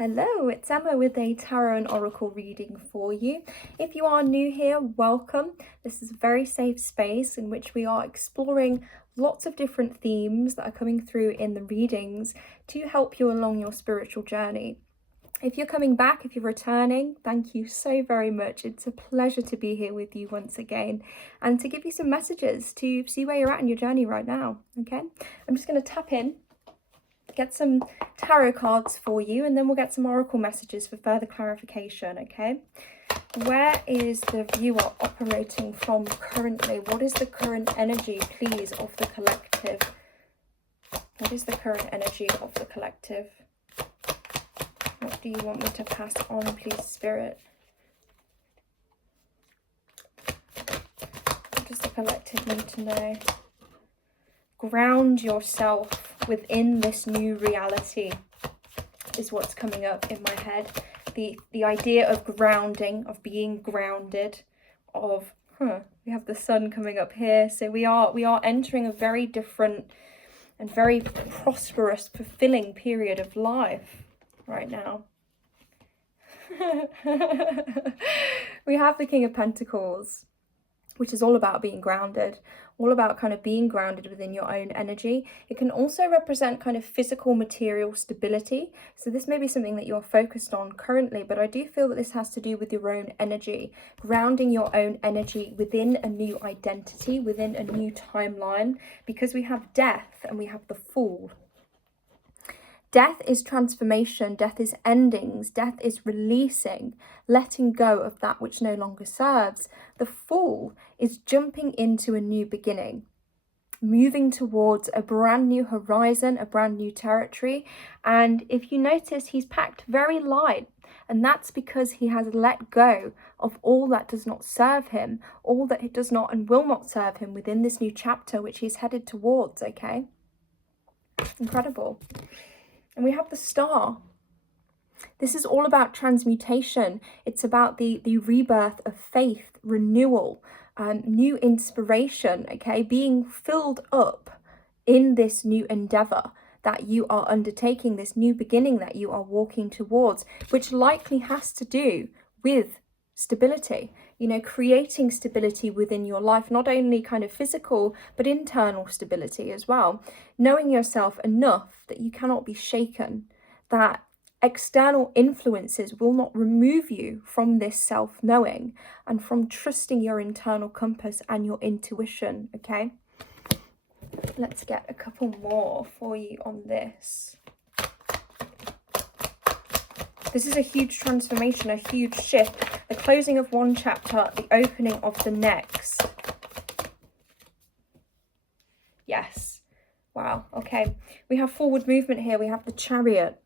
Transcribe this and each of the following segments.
Hello, it's Emma with a tarot and oracle reading for you. If you are new here, welcome. This is a very safe space in which we are exploring lots of different themes that are coming through in the readings to help you along your spiritual journey. If you're coming back, if you're returning, thank you so very much. It's a pleasure to be here with you once again and to give you some messages to see where you're at in your journey right now, okay? I'm just going to tap in, get some tarot cards for you, and then we'll get some oracle messages for further clarification, okay? Where is the viewer operating from currently? What is the current energy, please, of the collective? What is the current energy of the collective? What do you want me to pass on, please, Spirit? What does the collective need to know? Ground yourself within this new reality is what's coming up in my head. The idea of grounding, of being grounded, of we have the sun coming up here, so we are entering a very different and very prosperous, fulfilling period of life right now. We have the King of Pentacles, which is all about being grounded, all about kind of being grounded within your own energy. It can also represent kind of physical material stability. So this may be something that you're focused on currently, but I do feel that this has to do with your own energy, grounding your own energy within a new identity, within a new timeline, because we have death and we have the Fool. Death is transformation, death is endings, death is releasing, letting go of that which no longer serves. The Fool is jumping into a new beginning, moving towards a brand new horizon, a brand new territory. And if you notice, he's packed very light, and that's because he has let go of all that does not serve him, all that does not and will not serve him within this new chapter, which he's headed towards, okay? Incredible. And we have the Star. This is all about transmutation. It's about the rebirth of faith, renewal, new inspiration, okay? Being filled up in this new endeavor that you are undertaking, this new beginning that you are walking towards, which likely has to do with stability, creating stability within your life, not only kind of physical, but internal stability as well. Knowing yourself enough that you cannot be shaken, that external influences will not remove you from this self-knowing and from trusting your internal compass and your intuition, okay? Let's get a couple more for you on this. This is a huge transformation, a huge shift, the closing of one chapter, the opening of the next. Yes. Wow. Okay. We have forward movement here. We have the Chariot.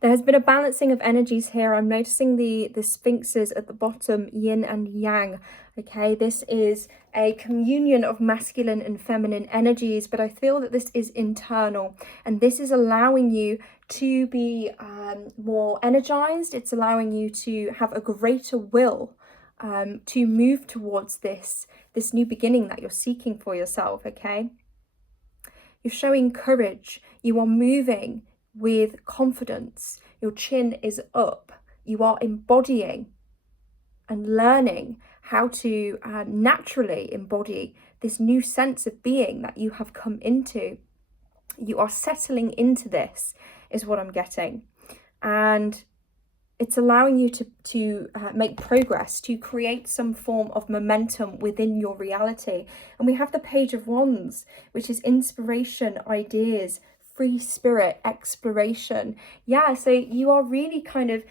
There has been a balancing of energies here. I'm noticing the sphinxes at the bottom, yin and yang. Okay, this is a communion of masculine and feminine energies, but I feel that this is internal, and this is allowing you to be more energized. It's allowing you to have a greater will to move towards this new beginning that you're seeking for yourself, okay? You're showing courage. You are moving with confidence. Your chin is up. You are embodying and learning how to naturally embody this new sense of being that you have come into. You are settling into this, is what I'm getting. And it's allowing you to make progress, to create some form of momentum within your reality. And we have the Page of Wands, which is inspiration, ideas, free spirit, exploration. Yeah, so you are really kind of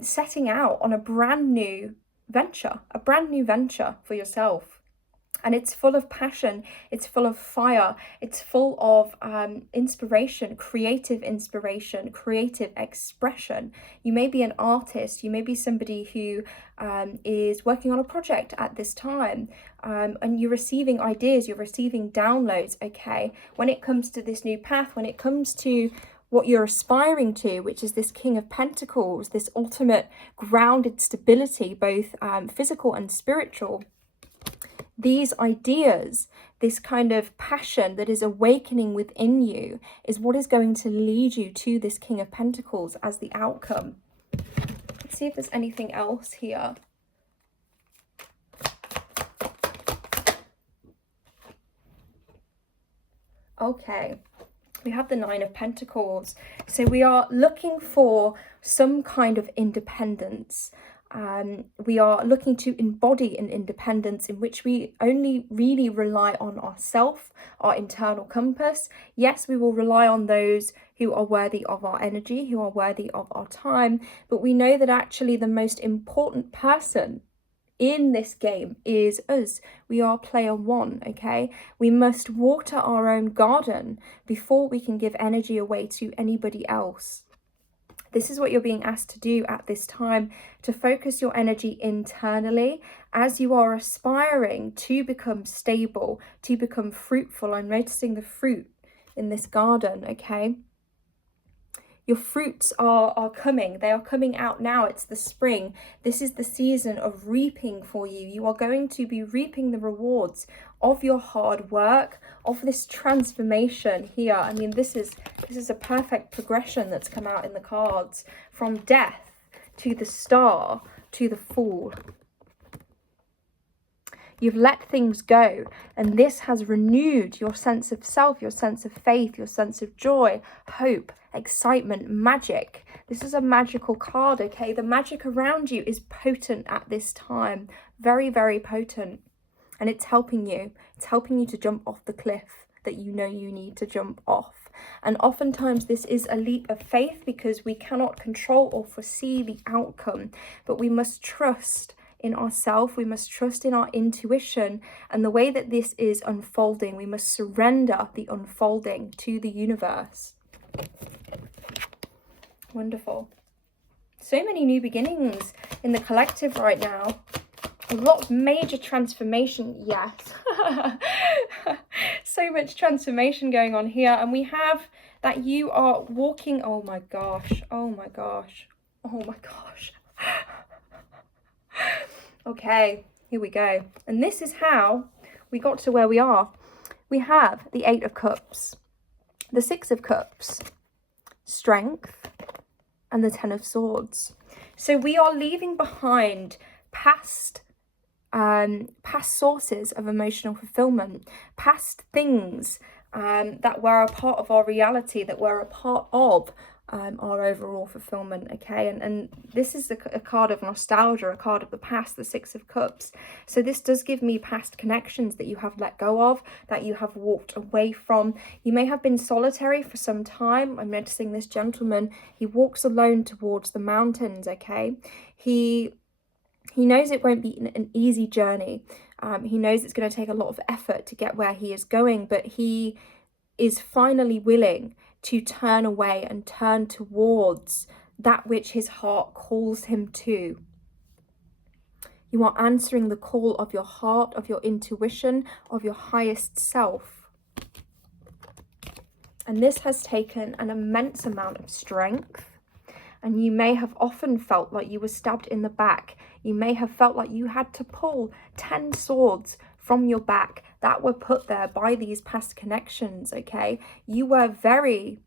setting out on a brand new venture for yourself. And it's full of passion, it's full of fire, it's full of inspiration, creative expression. You may be an artist, you may be somebody who is working on a project at this time, and you're receiving ideas, you're receiving downloads, okay? When it comes to this new path, when it comes to what you're aspiring to, which is this King of Pentacles, this ultimate grounded stability, both physical and spiritual, these ideas, this kind of passion that is awakening within you, is what is going to lead you to this King of Pentacles as the outcome. Let's see if there's anything else here. Okay, we have the Nine of Pentacles. So we are looking for some kind of independence. We are looking to embody an independence in which we only really rely on ourselves, our internal compass. Yes, we will rely on those who are worthy of our energy, who are worthy of our time, but we know that actually the most important person in this game is us. We are player one, okay? We must water our own garden before we can give energy away to anybody else. This is what you're being asked to do at this time, to focus your energy internally as you are aspiring to become stable, to become fruitful. I'm noticing the fruit in this garden, okay? Your fruits are coming. They are coming out now. It's the spring. This is the season of reaping for you. You are going to be reaping the rewards of your hard work, of this transformation here. I mean, this is a perfect progression that's come out in the cards, from death to the star to the Fool. You've let things go, and this has renewed your sense of self, your sense of faith, your sense of joy, hope, excitement, magic. This is a magical card, okay? The magic around you is potent at this time. Very, very potent. And it's helping you. It's helping you to jump off the cliff that you know you need to jump off. And oftentimes this is a leap of faith because we cannot control or foresee the outcome, but we must trust in ourselves, we must trust in our intuition, and the way that this is unfolding, we must surrender the unfolding to the universe. Wonderful. So many new beginnings in the collective right now. A lot of major transformation, yes. So much transformation going on here, and we have that you are walking, oh my gosh, oh my gosh, oh my gosh. Okay, here we go. And this is how we got to where we are. We have the Eight of Cups, the Six of Cups, Strength, and the Ten of Swords. So we are leaving behind past sources of emotional fulfillment, past things that were a part of our reality, that were a part of our overall fulfillment, okay? And this is a card of nostalgia, a card of the past, the Six of Cups. So this does give me past connections that you have let go of, that you have walked away from. You may have been solitary for some time. I'm noticing this gentleman, he walks alone towards the mountains, okay? He knows it won't be an easy journey. He knows it's going to take a lot of effort to get where he is going, but he is finally willing to turn away and turn towards that which his heart calls him to. You are answering the call of your heart, of your intuition, of your highest self. And this has taken an immense amount of strength. And you may have often felt like you were stabbed in the back. You may have felt like you had to pull 10 swords from your back that were put there by these past connections, okay? You were very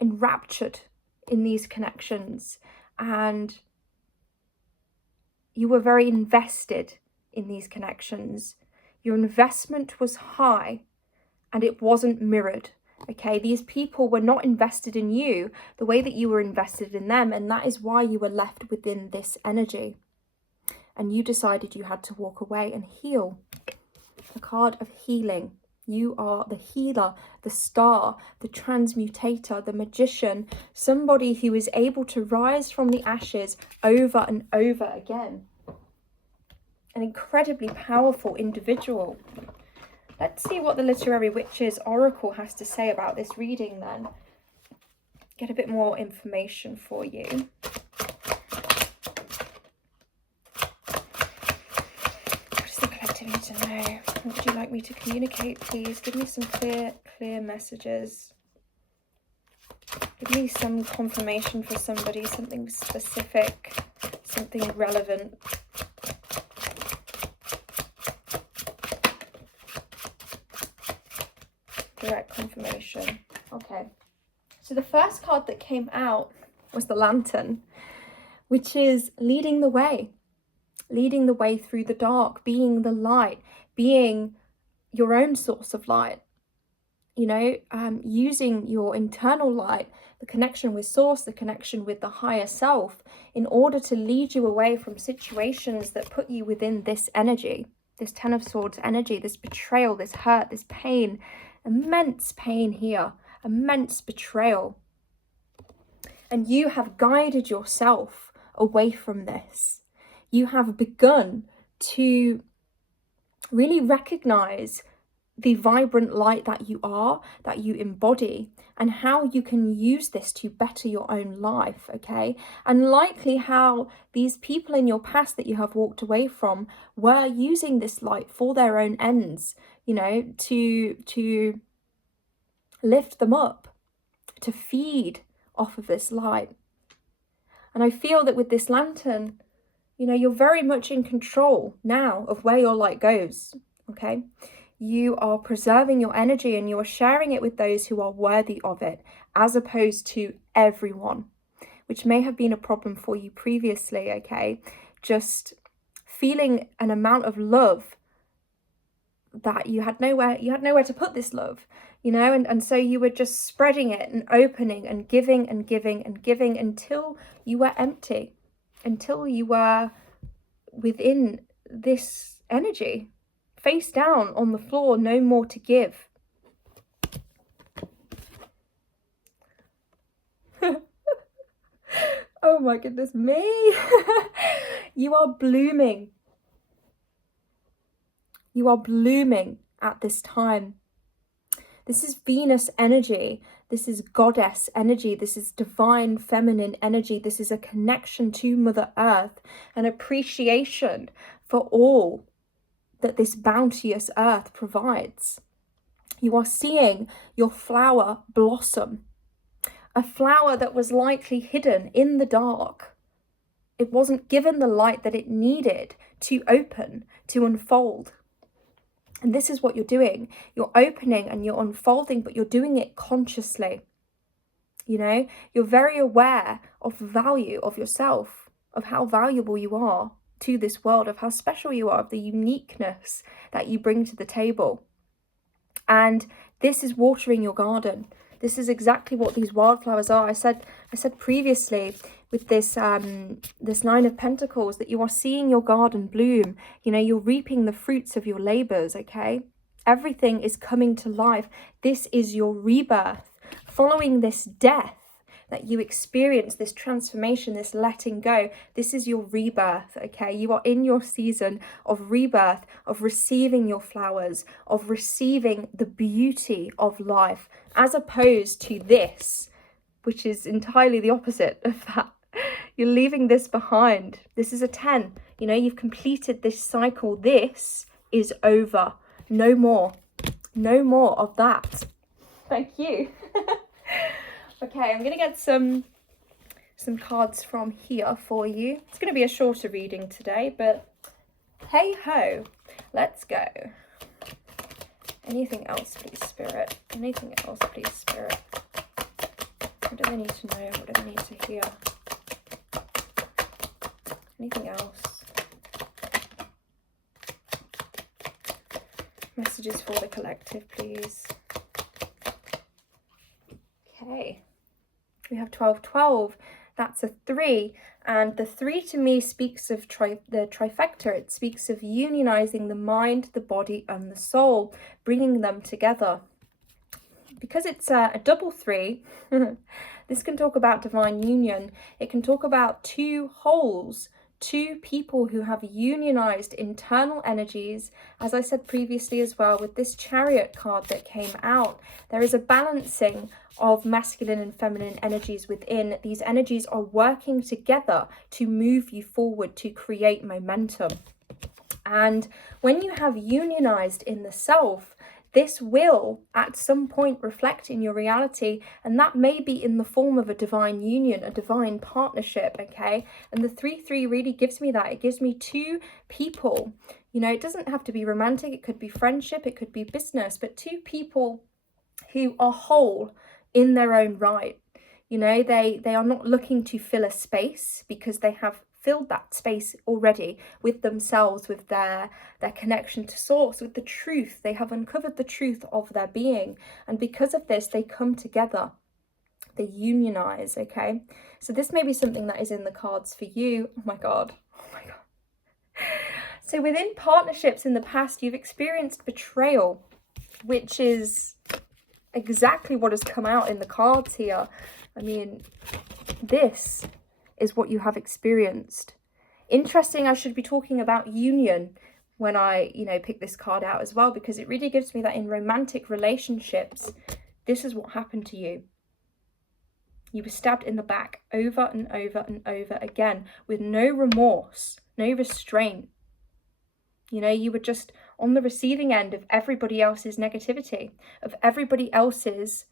enraptured in these connections, and you were very invested in these connections. Your investment was high, and it wasn't mirrored. Okay, these people were not invested in you the way that you were invested in them, and that is why you were left within this energy. And you decided you had to walk away and heal. A card of healing. You are the healer, the star, the transmutator, the magician, somebody who is able to rise from the ashes over and over again. An incredibly powerful individual. Let's see what the Literary Witches Oracle has to say about this reading then. Get a bit more information for you. What does the collective need to know? What would you like me to communicate, please? Give me some clear messages. Give me some confirmation for somebody, something specific, something relevant. So the first card that came out was the Lantern, which is leading the way through the dark, being the light, being your own source of light, using your internal light, the connection with source, the connection with the higher self, in order to lead you away from situations that put you within this energy, this Ten of Swords energy, this betrayal, this hurt, this pain, immense pain here, immense betrayal. And you have guided yourself away from this. You have begun to really recognize the vibrant light that you are, that you embody, and how you can use this to better your own life, okay? And likely how these people in your past that you have walked away from were using this light for their own ends, to lift them up, to feed off of this light. And I feel that with this Lantern, you're very much in control now of where your light goes, okay? You are preserving your energy and you are sharing it with those who are worthy of it, as opposed to everyone, which may have been a problem for you previously, okay? Just feeling an amount of love that you had nowhere to put this love, and so you were just spreading it and opening and giving and giving and giving until you were empty, until you were within this energy, face down on the floor, no more to give. Oh my goodness me. You are blooming. You are blooming at this time. This is Venus energy. This is goddess energy. This is divine feminine energy. This is a connection to Mother Earth, an appreciation for all that this bounteous earth provides. You are seeing your flower blossom, a flower that was likely hidden in the dark. It wasn't given the light that it needed to open, to unfold. And this is what you're doing. You're opening and you're unfolding, but you're doing it consciously. You're very aware of the value of yourself, of how valuable you are to this world, of how special you are, of the uniqueness that you bring to the table. And this is watering your garden. This is exactly what these wildflowers are. I said previously with this this Nine of Pentacles that you are seeing your garden bloom. You're reaping the fruits of your labors, okay? Everything is coming to life. This is your rebirth. Following this death that you experience, this transformation, this letting go, this is your rebirth, okay? You are in your season of rebirth, of receiving your flowers, of receiving the beauty of life, as opposed to this, which is entirely the opposite of that. You're leaving this behind. This is a 10. You've completed this cycle. This is over. No more. No more of that. Thank you. Okay, I'm going to get some cards from here for you. It's going to be a shorter reading today, but hey ho, let's go. Anything else, please, Spirit? Anything else, please, Spirit? What do they need to know? What do they need to hear? Anything else? Messages for the collective, please. Okay. We have 1212. That's a 3, and the 3 to me speaks of the trifecta. It speaks of unionizing the mind, the body, and the soul, bringing them together. Because it's a double 3, this can talk about divine union. It can talk about two wholes, two people who have unionized internal energies. As I said previously as well, with this Chariot card that came out, there is a balancing of masculine and feminine energies within. These energies are working together to move you forward, to create momentum. And when you have unionized in the self, this will at some point reflect in your reality, and that may be in the form of a divine union, a divine partnership, okay? And the 3-3 really gives me that. It gives me two people. It doesn't have to be romantic, it could be friendship, it could be business, but two people who are whole, in their own right. You know, they are not looking to fill a space, because they have filled that space already with themselves, with their connection to source, with the truth. They have uncovered the truth of their being, and because of this they come together, they unionize. Okay, so this may be something that is in the cards for you. Oh my god, oh my god. So within partnerships in the past, you've experienced betrayal, which is exactly what has come out in the cards here. I mean, this is what you have experienced. Interesting, I should be talking about union when I, pick this card out as well, because it really gives me that in romantic relationships, this is what happened to you. You were stabbed in the back over and over and over again with no remorse, no restraint. You were just on the receiving end of everybody else's negativity, of everybody else's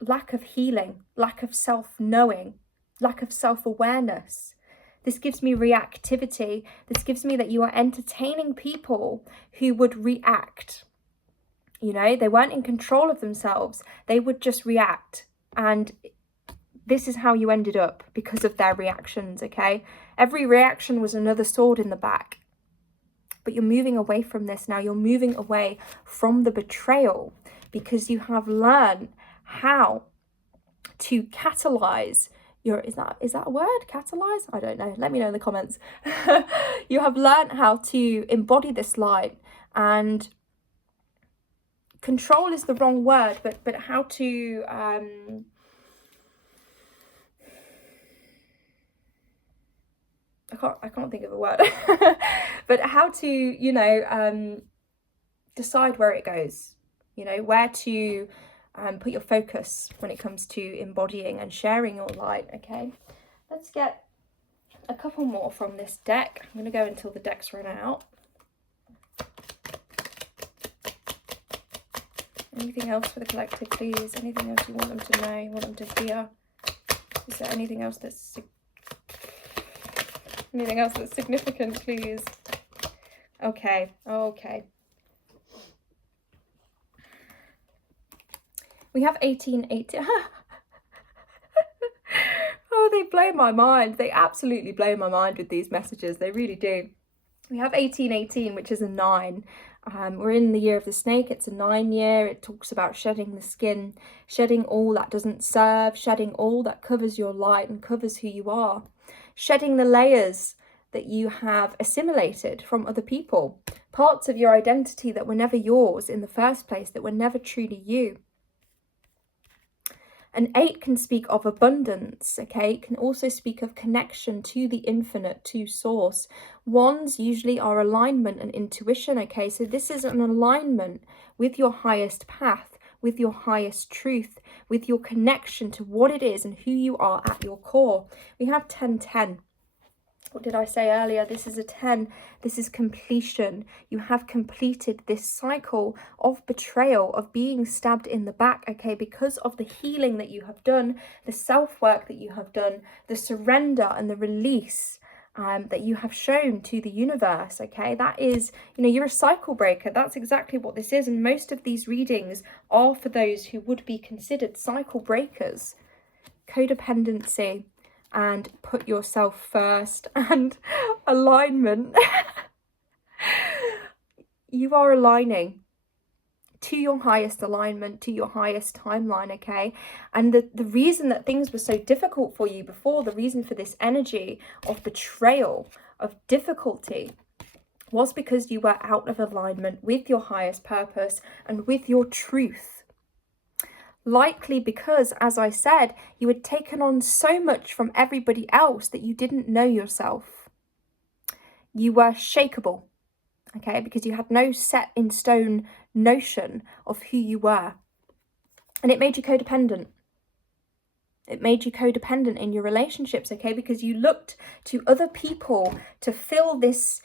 lack of healing, lack of self-knowing, lack of self-awareness. This gives me reactivity. This gives me that you are entertaining people who would react. They weren't in control of themselves. They would just react. And this is how you ended up, because of their reactions, okay? Every reaction was another sword in the back. But you're moving away from this now. You're moving away from the betrayal, because you have learned how to catalyze your, is that a word? Catalyze? I don't know. Let me know in the comments. You have learned how to embody this light, and control is the wrong word, but how to I can't think of a word. But how to decide where it goes, where to put your focus when it comes to embodying and sharing your light. Okay, let's get a couple more from this deck. I'm going to go until the decks run out. Anything else for the collective, please? Anything else you want them to know, you want them to hear? Is there anything else that's significant, please? Okay. We have 1880. Oh, they blow my mind. They absolutely blow my mind with these messages. They really do. We have 1818, which is a 9. We're in the year of the snake. It's a 9 year. It talks about shedding the skin, shedding all that doesn't serve, shedding all that covers your light and covers who you are, shedding the layers that you have assimilated from other people, parts of your identity that were never yours in the first place, that were never truly you. An 8 can speak of abundance, okay? It can also speak of connection to the infinite, to source. 1s usually are alignment and intuition, okay? So this is an alignment with your highest path, with your highest truth, with your connection to what it is and who you are at your core. We have 1010. What did I say earlier? This is a 10. This is completion. You have completed this cycle of betrayal, of being stabbed in the back, okay, because of the healing that you have done, the self-work that you have done, the surrender and the release that you have shown to the universe, okay? That is, you're a cycle breaker. That's exactly what this is. And most of these readings are for those who would be considered cycle breakers. Codependency and put yourself first and alignment. You are aligning to your highest alignment, to your highest timeline, okay? And the reason that things were so difficult for you before, the reason for this energy of betrayal, of difficulty, was because you were out of alignment with your highest purpose and with your truth. Likely because, as I said, you had taken on so much from everybody else that you didn't know yourself. You were shakeable, okay, because you had no set in stone notion of who you were. And it made you codependent. It made you codependent in your relationships, okay, because you looked to other people to fill this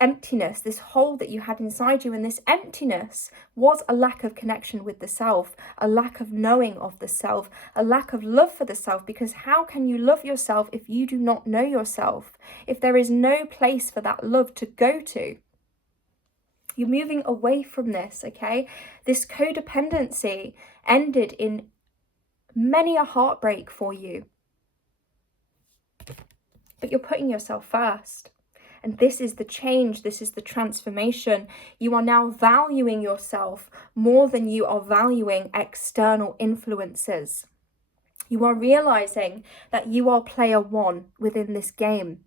emptiness, this hole that you had inside you. And this emptiness was a lack of connection with the self, a lack of knowing of the self, a lack of love for the self, because how can you love yourself if you do not know yourself, if there is no place for that love to go to? You're moving away from this, okay? This codependency ended in many a heartbreak for you. But you're putting yourself first. And this is the change, this is the transformation. You are now valuing yourself more than you are valuing external influences. You are realizing that you are player one within this game.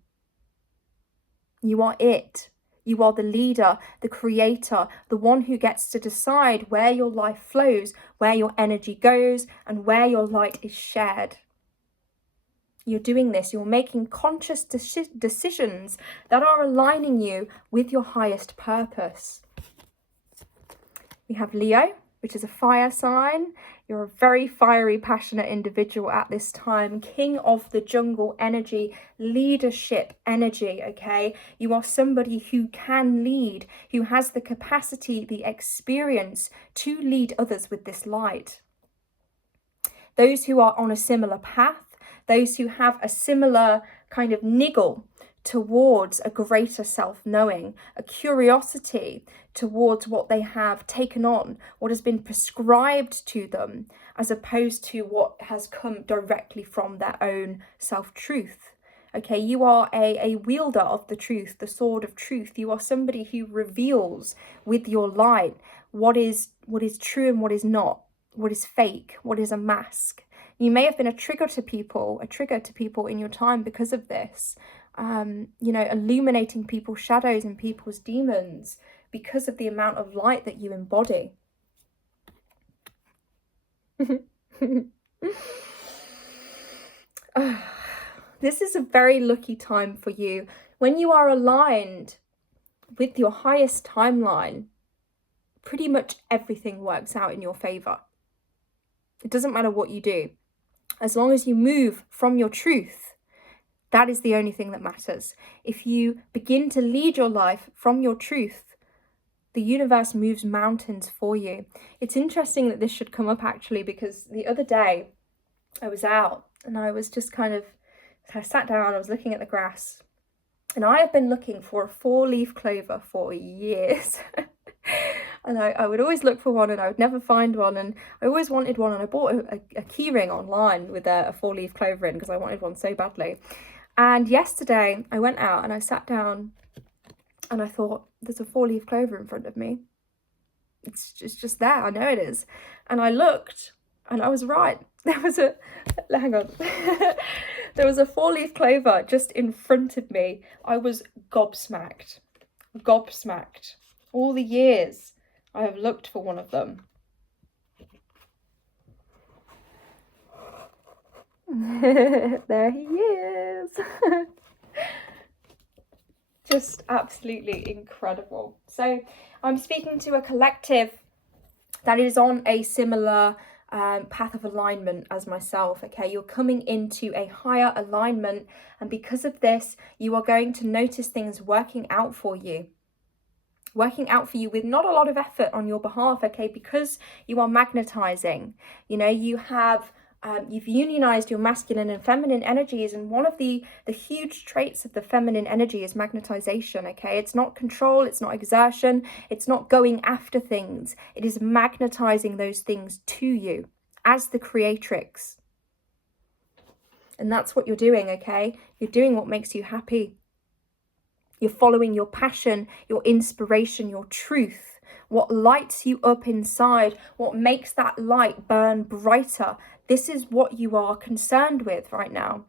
You are it. You are the leader, the creator, the one who gets to decide where your life flows, where your energy goes, and where your light is shared. You're doing this, you're making conscious decisions that are aligning you with your highest purpose. We have Leo, which is a fire sign. You're a very fiery, passionate individual at this time. King of the jungle energy, leadership energy, okay? You are somebody who can lead, who has the capacity, the experience to lead others with this light. Those who are on a similar path, those who have a similar kind of niggle towards a greater self-knowing, a curiosity towards what they have taken on, what has been prescribed to them, as opposed to what has come directly from their own self-truth. Okay, you are a wielder of the truth, the sword of truth. You are somebody who reveals with your light what is true and what is not, what is fake, what is a mask. You may have been a trigger to people in your time because of this. Illuminating people's shadows and people's demons because of the amount of light that you embody. This is a very lucky time for you. When you are aligned with your highest timeline, pretty much everything works out in your favor. It doesn't matter what you do. As long as you move from your truth, that is the only thing that matters. If you begin to lead your life from your truth, the universe moves mountains for you. It's interesting that this should come up actually, because the other day I was out and I was just I sat down, I was looking at the grass, and I have been looking for a 4-leaf clover for years. And I would always look for one and I would never find one, and I always wanted one, and I bought a key ring online with a 4-leaf clover in because I wanted one so badly. And yesterday I went out and I sat down and I thought, there's a 4-leaf clover in front of me. It's just there, I know it is. And I looked and I was right. There was a 4-leaf clover just in front of me. I was gobsmacked. All the years I have looked for one of them. There he is. Just absolutely incredible. So I'm speaking to a collective that is on a similar path of alignment as myself. Okay, you're coming into a higher alignment, and because of this, you are going to notice things working out for you with not a lot of effort on your behalf, okay, because you are magnetizing. You have you've unionized your masculine and feminine energies, and one of the huge traits of the feminine energy is magnetization, okay? It's not control, it's not exertion, it's not going after things. It is magnetizing those things to you as the creatrix. And that's what you're doing, okay? You're doing what makes you happy. You're following your passion, your inspiration, your truth, what lights you up inside, what makes that light burn brighter. This is what you are concerned with right now.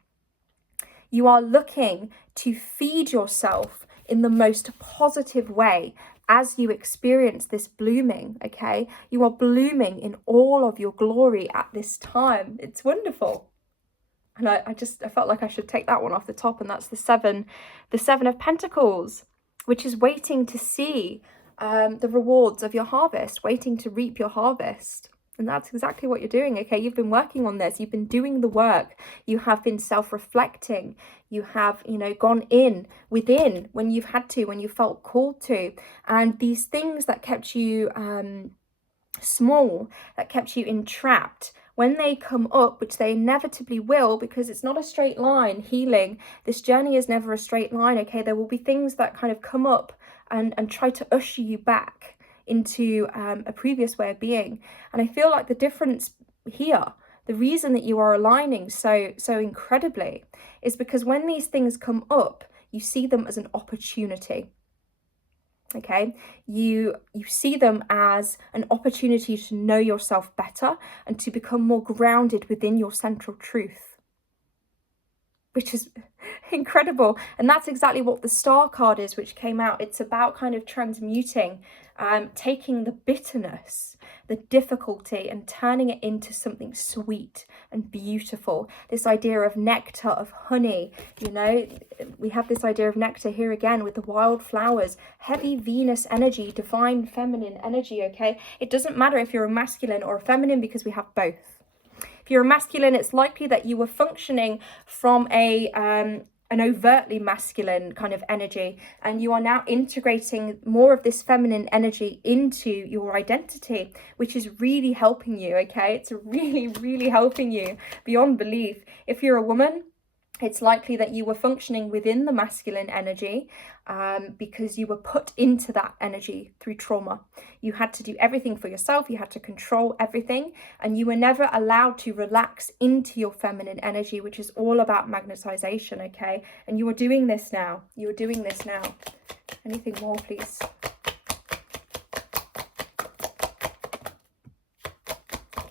You are looking to feed yourself in the most positive way as you experience this blooming, okay? You are blooming in all of your glory at this time. It's wonderful. And I felt like I should take that one off the top, and that's the seven of Pentacles, which is waiting to see the rewards of your harvest, waiting to reap your harvest. And that's exactly what you're doing, okay? You've been working on this. You've been doing the work. You have been self-reflecting. You have, gone within when you've had to, when you felt called to. And these things that kept you small, that kept you entrapped, when they come up, which they inevitably will, because it's not a straight line, healing, this journey is never a straight line, okay? There will be things that kind of come up and try to usher you back into a previous way of being. And I feel like the difference here, the reason that you are aligning so incredibly, is because when these things come up, you see them as an opportunity. Okay, you see them as an opportunity to know yourself better and to become more grounded within your central truth, which is incredible. And that's exactly what the Star card is, which came out. It's about kind of transmuting, taking the bitterness, the difficulty, and turning it into something sweet and beautiful. This idea of nectar, of honey, you know, we have this idea of nectar here again with the wildflowers, heavy Venus energy, divine feminine energy, okay? It doesn't matter if you're a masculine or a feminine, because we have both. If you're a masculine, it's likely that you were functioning from an overtly masculine kind of energy, and you are now integrating more of this feminine energy into your identity, which is really helping you, okay? It's really helping you beyond belief. If you're a woman, it's likely that you were functioning within the masculine energy because you were put into that energy through trauma. You had to do everything for yourself. You had to control everything, and you were never allowed to relax into your feminine energy, which is all about magnetization, okay? And you are doing this now. You are doing this now. Anything more, please?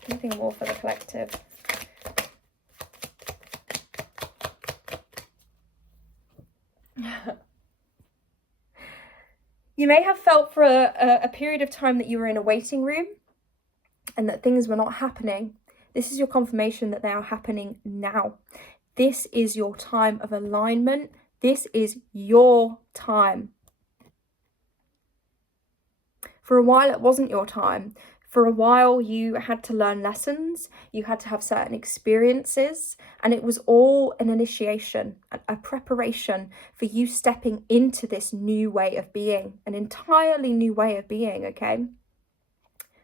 Anything more for the collective? You may have felt for a period of time that you were in a waiting room and that things were not happening. This is your confirmation that they are happening now. This is your time of alignment. This is your time. For a while, it wasn't your time. For a while, you had to learn lessons, you had to have certain experiences, and it was all an initiation, a preparation for you stepping into this new way of being, an entirely new way of being, okay?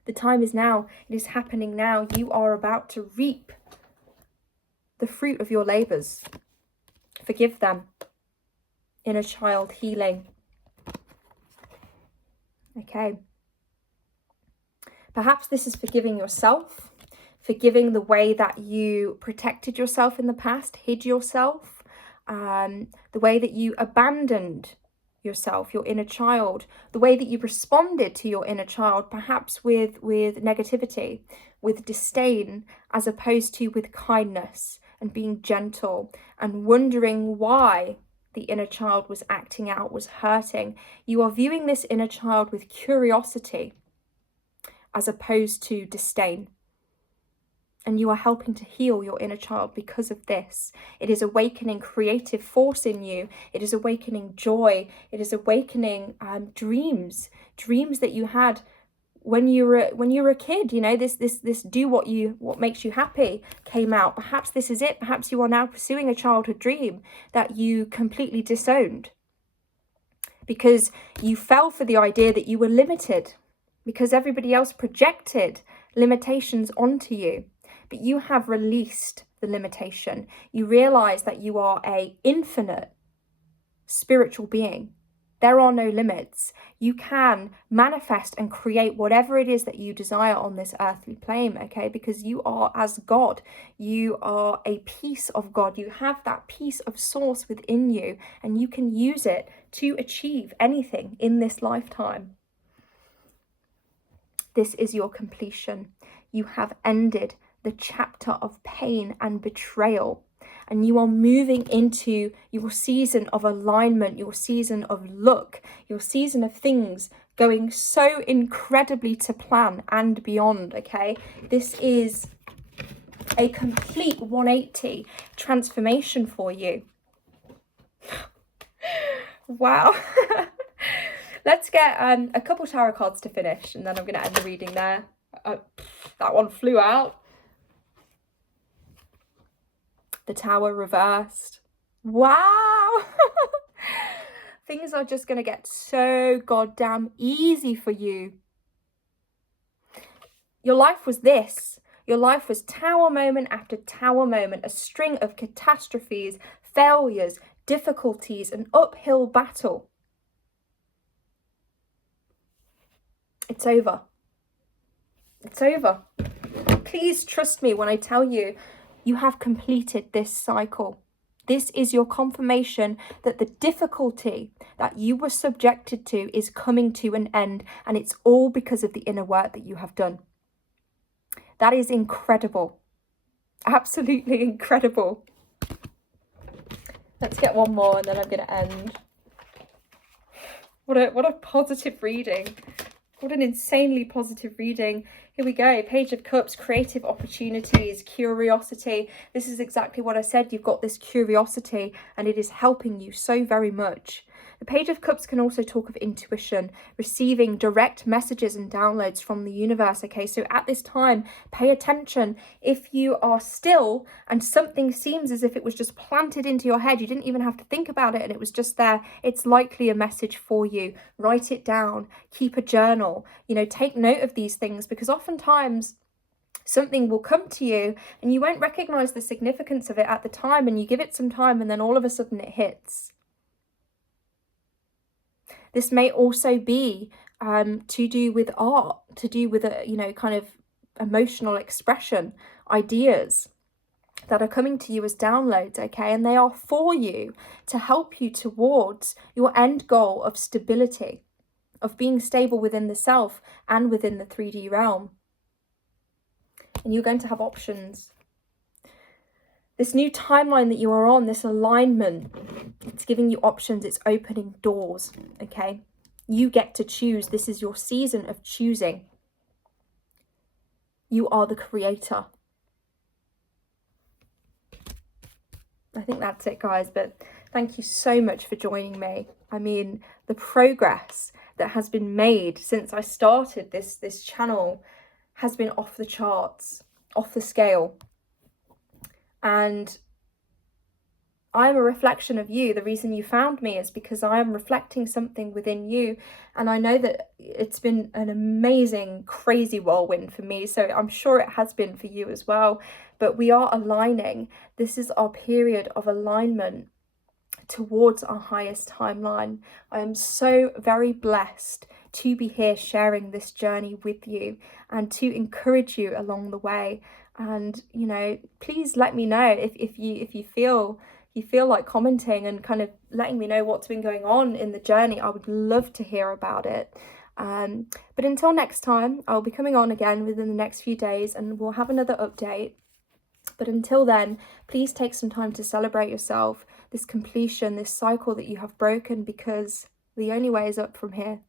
The time is now. It is happening now. You are about to reap the fruit of your labors. Forgive them. Inner child healing. Okay. Perhaps this is forgiving yourself, forgiving the way that you protected yourself in the past, hid yourself, the way that you abandoned yourself, your inner child, the way that you responded to your inner child, perhaps with negativity, with disdain, as opposed to with kindness and being gentle, and wondering why the inner child was acting out, was hurting. You are viewing this inner child with curiosity, as opposed to disdain. And you are helping to heal your inner child because of this. It is awakening creative force in you. It is awakening joy. It is awakening dreams that you had when you were a kid. You know, this do what makes you happy came out. Perhaps this is it. Perhaps you are now pursuing a childhood dream that you completely disowned because you fell for the idea that you were limited, because everybody else projected limitations onto you. But you have released the limitation. You realize that you are an infinite spiritual being. There are no limits. You can manifest and create whatever it is that you desire on this earthly plane, okay? Because you are as God. You are a piece of God. You have that piece of source within you, and you can use it to achieve anything in this lifetime. This is your completion. You have ended the chapter of pain and betrayal, and you are moving into your season of alignment, your season of luck, your season of things going so incredibly to plan and beyond, okay? This is a complete 180 transformation for you. Wow. Let's get a couple tarot cards to finish, and then I'm going to end the reading there. That one flew out. The Tower reversed. Wow! Things are just going to get so goddamn easy for you. Your life was this. Your life was tower moment after tower moment, a string of catastrophes, failures, difficulties, an uphill battle. It's over. It's over. Please trust me when I tell you, you have completed this cycle. This is your confirmation that the difficulty that you were subjected to is coming to an end, and it's all because of the inner work that you have done. That is incredible. Absolutely incredible. Let's get one more and then I'm going to end. What a positive reading. What an insanely positive reading. Here we go. Page of Cups, creative opportunities, curiosity. This is exactly what I said. You've got this curiosity and it is helping you so very much. The Page of Cups can also talk of intuition, receiving direct messages and downloads from the universe. Okay, so at this time, pay attention. If you are still and something seems as if it was just planted into your head, you didn't even have to think about it and it was just there, it's likely a message for you. Write it down, keep a journal, take note of these things, because oftentimes something will come to you and you won't recognize the significance of it at the time, and you give it some time and then all of a sudden it hits. This may also be to do with art, to do with a kind of emotional expression, ideas that are coming to you as downloads, okay? And they are for you to help you towards your end goal of stability, of being stable within the self and within the 3D realm. And you're going to have options. This new timeline that you are on, this alignment, it's giving you options, it's opening doors, okay? You get to choose. This is your season of choosing. You are the creator. I think that's it, guys, but thank you so much for joining me. I mean, the progress that has been made since I started this channel has been off the charts, off the scale. And I am a reflection of you. The reason you found me is because I am reflecting something within you. And I know that it's been an amazing, crazy whirlwind for me. So I'm sure it has been for you as well. But we are aligning. This is our period of alignment towards our highest timeline. I am so very blessed to be here sharing this journey with you and to encourage you along the way. And please let me know if you feel like commenting and kind of letting me know what's been going on in the journey. I would love to hear about it. But until next time, I'll be coming on again within the next few days and we'll have another update. But until then, please take some time to celebrate yourself, this completion, this cycle that you have broken, because the only way is up from here.